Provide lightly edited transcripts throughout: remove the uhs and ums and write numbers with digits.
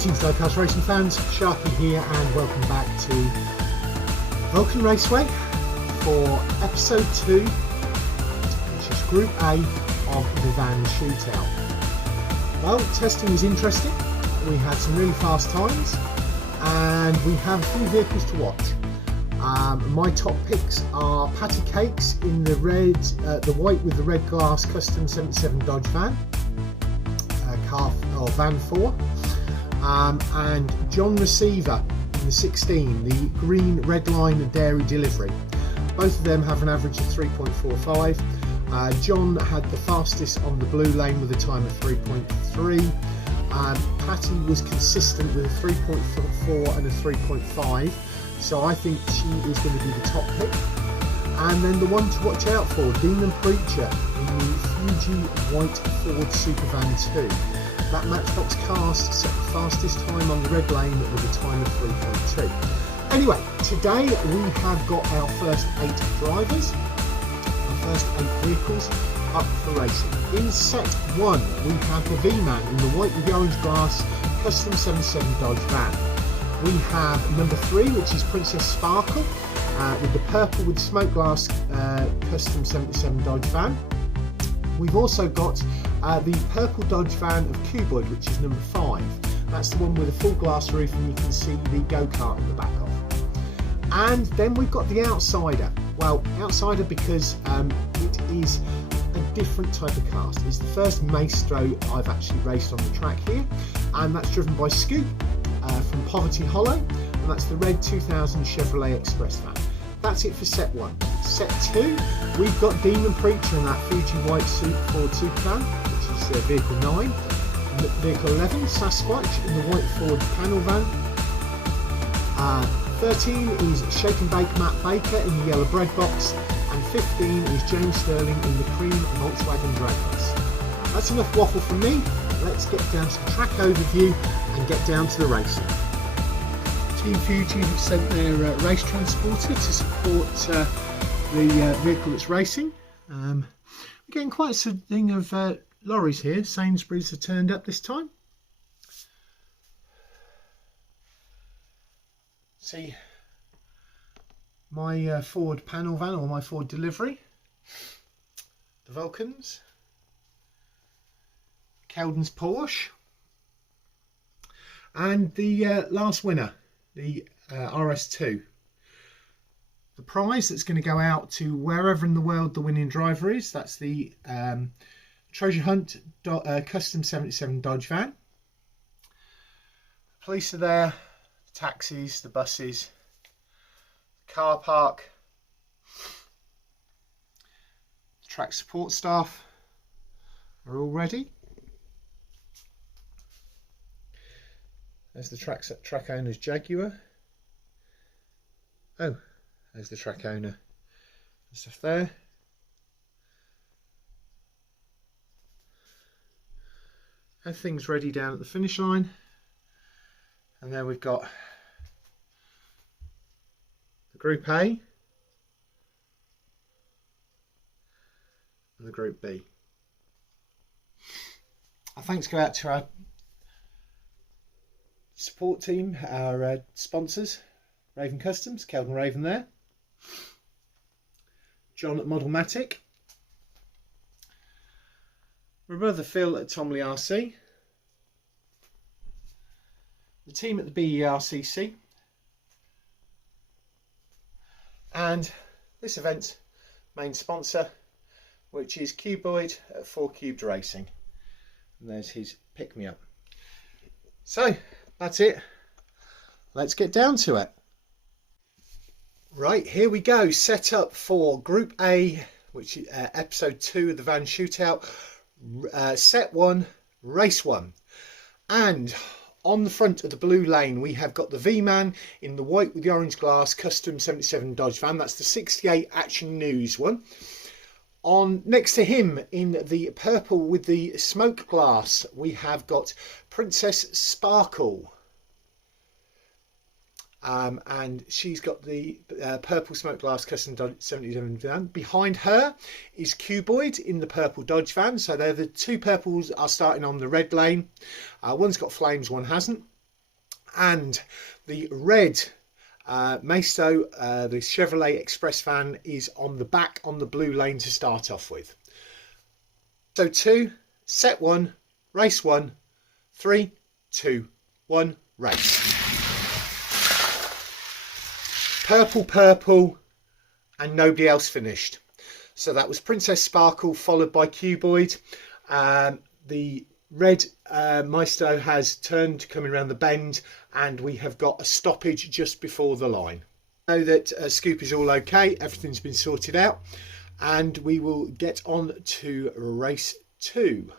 Greetings Diecast Racing fans, Sharky here and welcome back to Vulcan Raceway for episode 2, which is Group A of the van Shootout. Well, testing was interesting, we had some really fast times and we have a few vehicles to watch. My top picks are Patty Cakes in the red, the white with the red glass custom 77 Dodge van, van 4. And John Receiver in the 16, the green red line dairy delivery. Both of them have an average of 3.45. John had the fastest on the blue lane with a time of 3.3. Patty was consistent with a 3.4 and a 3.5, so I think she is going to be the top pick. And then the one to watch out for, Demon Preacher in the Fuji White Ford Supervan 2. That Matchbox cast set the fastest time on the red lane with a time of 3.2. Anyway, today we have got our first 8 drivers, our first 8 vehicles up for racing. In set 1 we have the V-Man in the white with the orange glass custom 77 Dodge van. We have number 3, which is Princess Sparkle, with the purple with smoke glass custom 77 Dodge van. We've also got the purple Dodge van of Boyd, which is number 5. That's the one with a full glass roof and you can see the go-kart in the back of. And then we've got the Outsider. Well, Outsider because it is a different type of cast. It's the first Maestro I've actually raced on the track here, and that's driven by Scoupe from Poverty Hollow, and that's the red 2000 Chevrolet Express van. That's it for set 1. Set 2, we've got Demon Preacher in that Fuji White Ford Supervan, which is vehicle 9. Vehicle 11, Sasquatch in the white Ford panel van. 13 is Shake and Bake Matt Baker in the yellow bread box. And 15 is James Stirling in the cream Volkswagen Dragons. That's enough waffle from me. Let's get down to the track overview and get down to the racing. Team Fuji have sent their race transporter to support the vehicle that's racing. We're getting quite a thing of lorries here. Sainsbury's have turned up this time. See my Ford panel van, or my Ford delivery. The Vulcans. Cowden's Porsche. And the last winner, the RS2. The prize that's going to go out to wherever in the world the winning driver is, that's the Treasure Hunt Custom 77 Dodge van. The police are there, the taxis, the buses, the car park, the track support staff are all ready. There's the track owner's Jaguar. Oh, there's the track owner and stuff there. Everything's ready down at the finish line. And then we've got the Group A and the Group B. Our thanks go out to our support team, our sponsors, Raven Customs, Kelvin Raven there, John at Modelmatic, my brother Phil at Tomley RC, the team at the BERCC, and this event's main sponsor, which is Boyd at 4 Cubed Racing. And there's his pick-me-up. So that's it. Let's get down to it. Right, here we go. Set up for Group A, which is episode 2 of the van Shootout. Set 1, race 1. And on the front of the blue lane, we have got the V-Man in the white with the orange glass custom 77 Dodge van. That's the 68 Action News one. On next to him in the purple with the smoke glass, we have got Princess Sparkle. And she's got the purple smoke glass custom 77 van. Behind her is Boyd in the purple Dodge van. So they're the two purples are starting on the red lane. One's got flames, one hasn't. And the red Maisto, the Chevrolet Express van, is on the back on the blue lane to start off with. So 2, set 1, race 1, 3, 2, 1, race. Purple, purple, and nobody else finished. So that was Princess Sparkle followed by Boyd. The red Maisto has turned coming around the bend, and we have got a stoppage just before the line. I know that Scoupe is all okay, everything's been sorted out, and we will get on to race 2.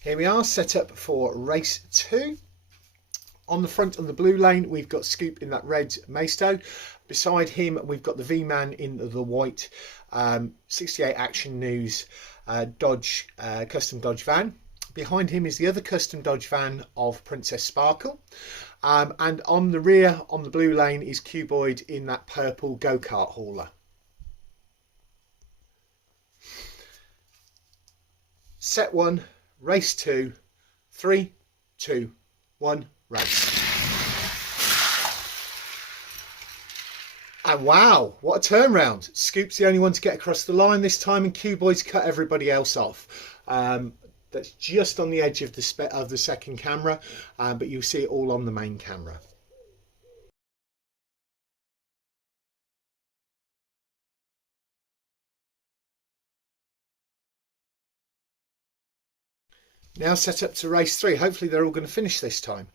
Here we are, set up for race 2. On the front on the blue lane, we've got Scoupe in that red Maisto. Beside him, we've got the V-Man in the white 68 Action News Dodge custom Dodge van. Behind him is the other custom Dodge van of Princess Sparkle. And on the rear, on the blue lane, is Boyd in that purple go-kart hauler. Set 1. Race 2, 3, 2, 1, race. And wow, what a turnaround. Scoupe's the only one to get across the line this time, and Boyd's cut everybody else off. That's just on the edge of the second camera, but you'll see it all on the main camera. Now set up to race 3. Hopefully they're all going to finish this time.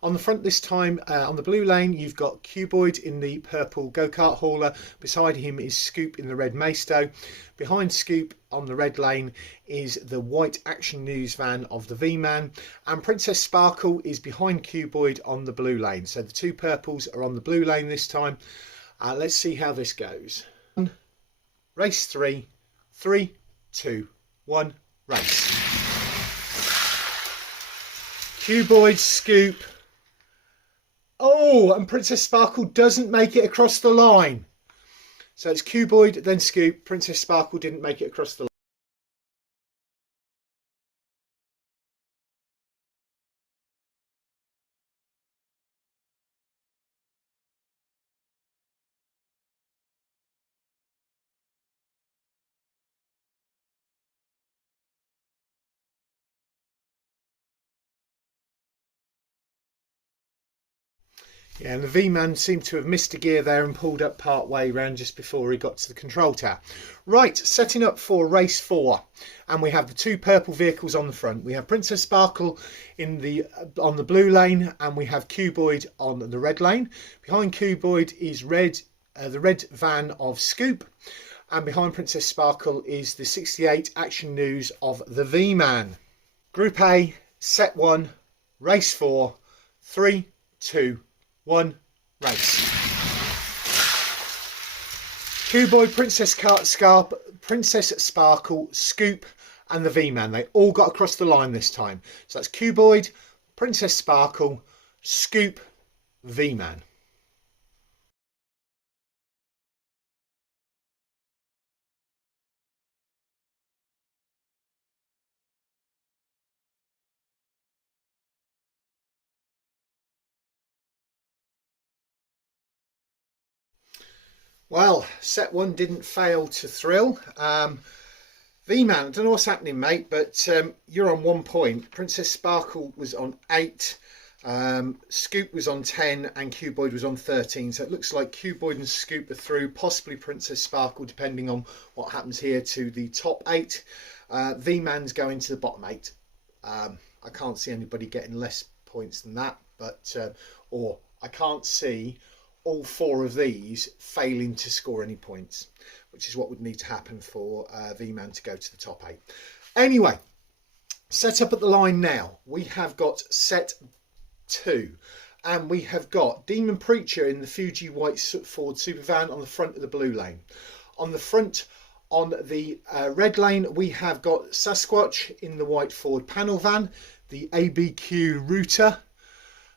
On the front this time, on the blue lane, you've got Boyd in the purple go-kart hauler. Beside him is Scoupe in the red Maisto. Behind Scoupe on the red lane is the white Action News van of the V-Man. And Princess Sparkle is behind Boyd on the blue lane. So the two purples are on the blue lane this time. Let's see how this goes. Race 3, 3, 2, 1, race. Boyd, Scoupe. Oh, and Princess Sparkle doesn't make it across the line. So it's Boyd, then Scoupe. Princess Sparkle didn't make it across the line. Yeah, and the V-Man seemed to have missed a gear there and pulled up part way round just before he got to the control tower. Right, setting up for race 4, and we have the two purple vehicles on the front. We have Princess Sparkle on the blue lane, and we have Boyd on the red lane. Behind Boyd is the red van of Scoupe, and behind Princess Sparkle is the 68 Action News of the V-Man. Group A, set 1, race 4, 3, 2, 1, race. Boyd, Princess Sparkle, Scoupe, and the V-Man. They all got across the line this time. So that's Boyd, Princess Sparkle, Scoupe, V-Man. Well, set 1 didn't fail to thrill. V-Man, I don't know what's happening, mate, but you're on 1 point. Princess Sparkle was on 8, Scoupe was on 10, and Boyd was on 13. So it looks like Boyd and Scoupe are through, possibly Princess Sparkle, depending on what happens here, to the top 8. V-Man's going to the bottom 8. I can't see anybody getting less points than that, but or I can't see all 4 of these failing to score any points, which is what would need to happen for V-Man to go to the top 8. Anyway, set up at the line now. We have got set 2, and we have got Demon Preacher in the Fuji white Ford Supervan on the front of the blue lane. On the front, on the red lane, we have got Sasquatch in the white Ford panel van. the ABQ Router.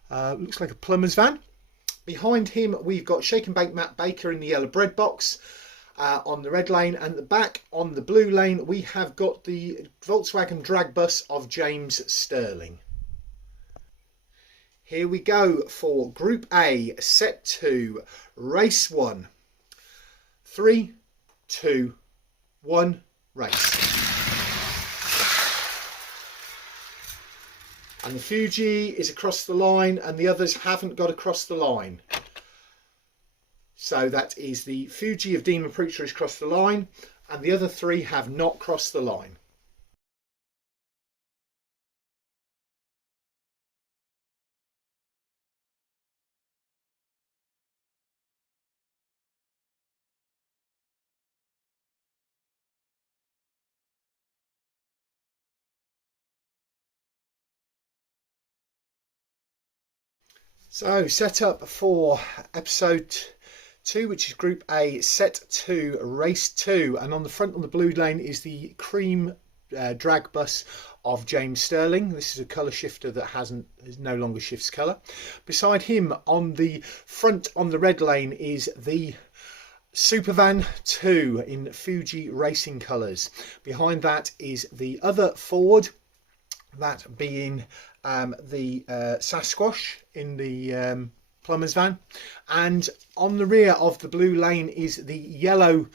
Looks like a plumber's van. Behind him we've got Shake and Bake Matt Baker in the yellow bread box on the red lane, and at the back on the blue lane we have got the Volkswagen drag bus of James Stirling. Here we go for Group A, Set 2, Race 1. 3, 2, 1, race. And the Fuji is across the line and the others haven't got across the line. So that is the Fuji of Demon Preacher is across the line and the other three have not crossed the line. So set up for episode 2, which is Group A, Set 2, Race 2, and on the front on the blue lane is the cream drag bus of James Stirling. This is a colour shifter that no longer shifts colour. Beside him on the front on the red lane is the Supervan 2 in Fuji racing colours. Behind that is the other Ford, that being the Sasquatch in the plumber's van, and on the rear of the blue lane is the yellow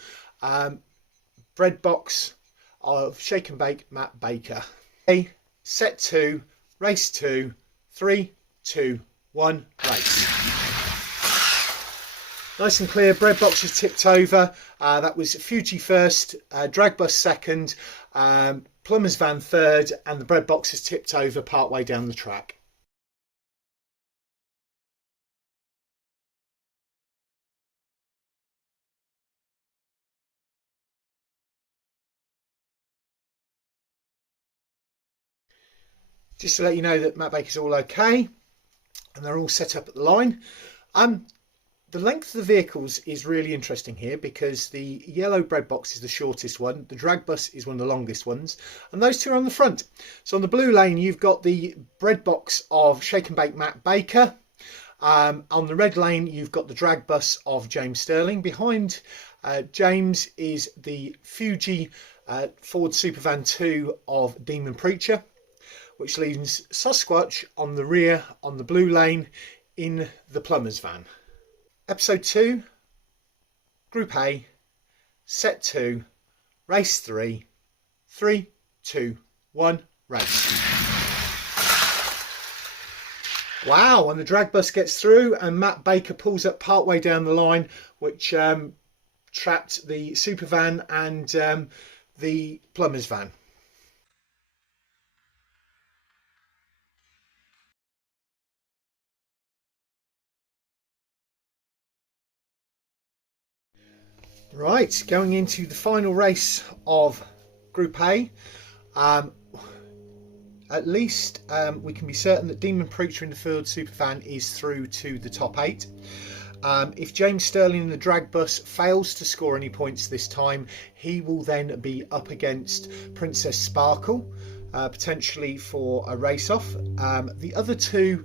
bread box of Shake and Bake Matt Baker. Okay, Set 2, Race 2, 3, 2, 1, race. Nice and clear, bread box is tipped over. That was Fuji first, drag bus second, plumber's van third, and the bread box is tipped over part way down the track. Just to let you know that Matt Baker's all okay and they're all set up at the line. The length of the vehicles is really interesting here because the yellow bread box is the shortest one, the drag bus is one of the longest ones, and those two are on the front. So on the blue lane you've got the bread box of Shake and Bake Matt Baker. On the red lane you've got the drag bus of James Stirling. Behind James is the Fuji Ford Supervan 2 of Demon Preacher, which leaves Sasquatch on the rear on the blue lane in the plumber's van. Episode 2, Group A, Set 2, Race 3, 3, 2, 1, race. Wow, and the drag bus gets through and Matt Baker pulls up part way down the line, which trapped the Supervan and the plumber's van. Right, going into the final race of Group A. At least we can be certain that Demon Preacher in the Ford Supervan is through to the top 8. If James Stirling in the drag bus fails to score any points this time, he will then be up against Princess Sparkle, potentially for a race off. The other two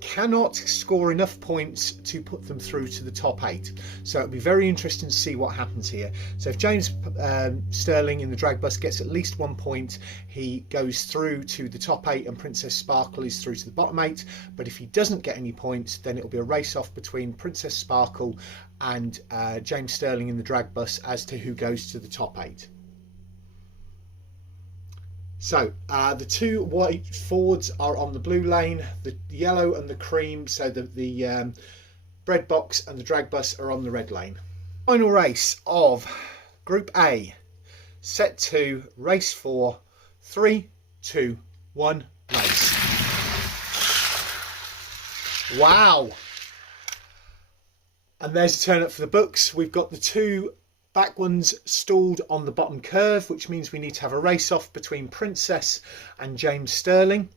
cannot score enough points to put them through to the top 8, so it'll be very interesting to see what happens here. So if James Stirling in the drag bus gets at least 1 point, he goes through to the top 8 and Princess Sparkle is through to the bottom 8. But if he doesn't get any points, then it'll be a race off between Princess Sparkle and James Stirling in the drag bus as to who goes to the top 8. So the two white Fords are on the blue lane, the yellow and the cream, so the bread box and the drag bus are on the red lane. Final race of Group A, Set 2, Race 4, 3, 2, 1, race. Wow! And there's a turn up for the books. We've got the two back ones stalled on the bottom curve, which means we need to have a race off between Princess and James Stirling.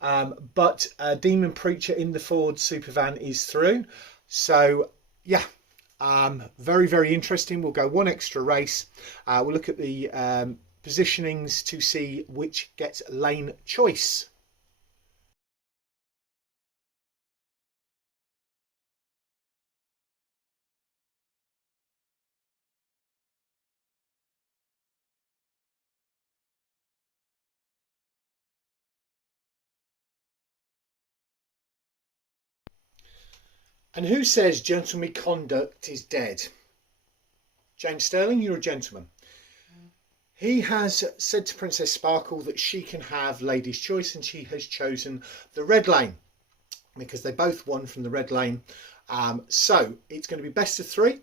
But Demon Preacher in the Ford Supervan is through. So yeah, very, very interesting. We'll go one extra race. We'll look at the positionings to see which gets lane choice. And who says gentlemanly conduct is dead? James Stirling, you're a gentleman. He has said to Princess Sparkle that she can have lady's choice, and she has chosen the red lane because they both won from the red lane. So it's going to be best of three.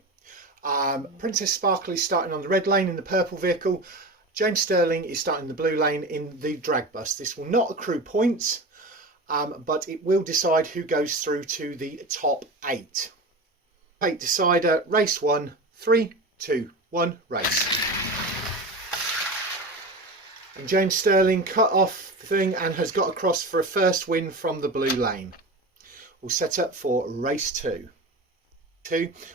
Princess Sparkle is starting on the red lane in the purple vehicle. James Stirling is starting the blue lane in the drag bus. This will not accrue points, but it will decide who goes through to the top 8. 8 decider, race 1, 3, 2, 1, race. And James Stirling cut off the thing and has got across for a first win from the blue lane. We'll set up for race 2.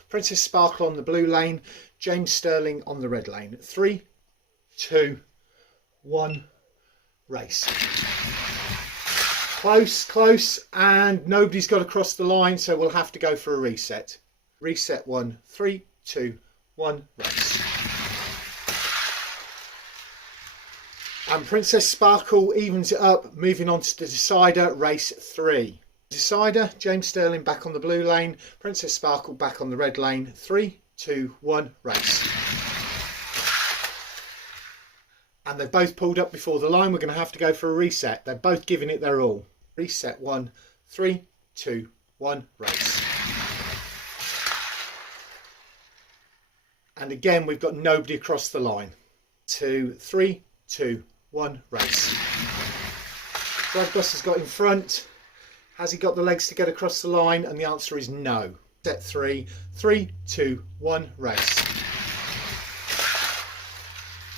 Princess Sparkle on the blue lane, James Stirling on the red lane. 3, 2, 1, race. Close, and nobody's got across the line, so we'll have to go for a reset. Reset 1, 3, 2, 1, race. And Princess Sparkle evens it up, moving on to the decider, race 3. Decider, James Stirling back on the blue lane, Princess Sparkle back on the red lane. 3, 2, 1, race. And they've both pulled up before the line. We're going to have to go for a reset. They're both giving it their all. Reset 1, 3, 2, 1, race. And again, we've got nobody across the line. 2, 3, 2, 1, race. Drag bus has got in front. Has he got the legs to get across the line? And the answer is no. Set 3, 3, 2, 1, race.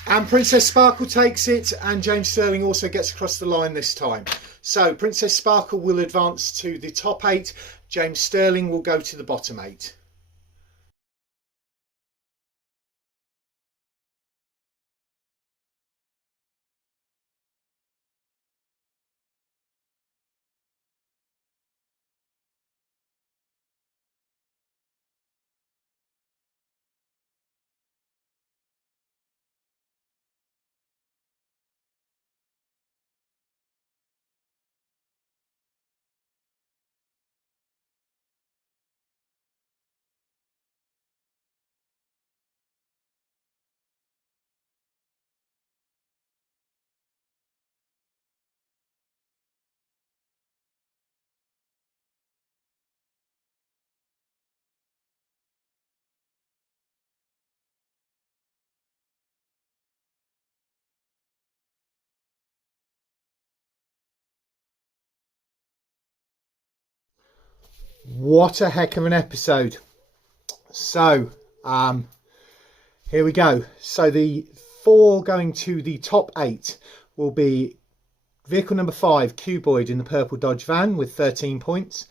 And Princess Sparkle takes it, and James Stirling also gets across the line this time. So Princess Sparkle will advance to the top 8. James Stirling will go to the bottom 8. What a heck of an episode. So here we go. So the 4 going to the top 8 will be vehicle number 5, Boyd in the purple Dodge van with 13 points.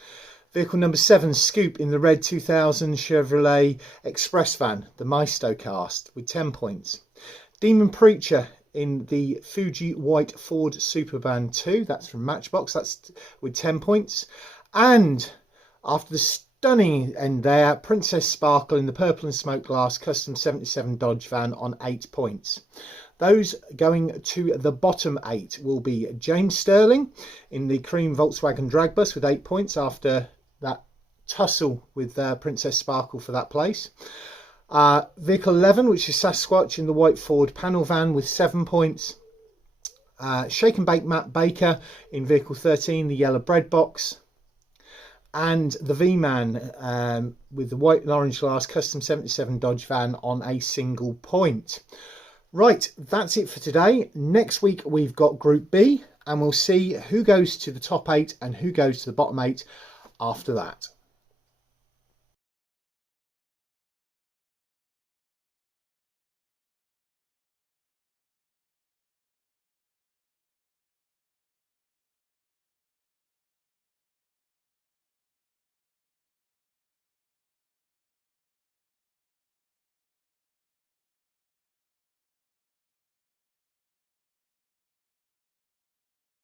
Vehicle number 7, Scoupe in the red 2000 Chevrolet Express van, the Maisto cast, with 10 points. Demon Preacher in the Fuji white Ford Superban 2, that's from Matchbox, that's with 10 points. And after the stunning end there, Princess Sparkle in the purple and smoke glass custom 77 Dodge van on 8 points. Those going to the bottom 8 will be James Stirling in the cream Volkswagen drag bus with 8 points after that tussle with Princess Sparkle for that place. Vehicle 11, which is Sasquatch in the white Ford panel van with 7 points. Shake and Bake Matt Baker in vehicle 13, the yellow bread box. And the V-Man with the white and orange glass custom 77 Dodge van on a single point. Right, that's it for today. Next week we've got Group B, and we'll see who goes to the top 8 and who goes to the bottom 8 after that.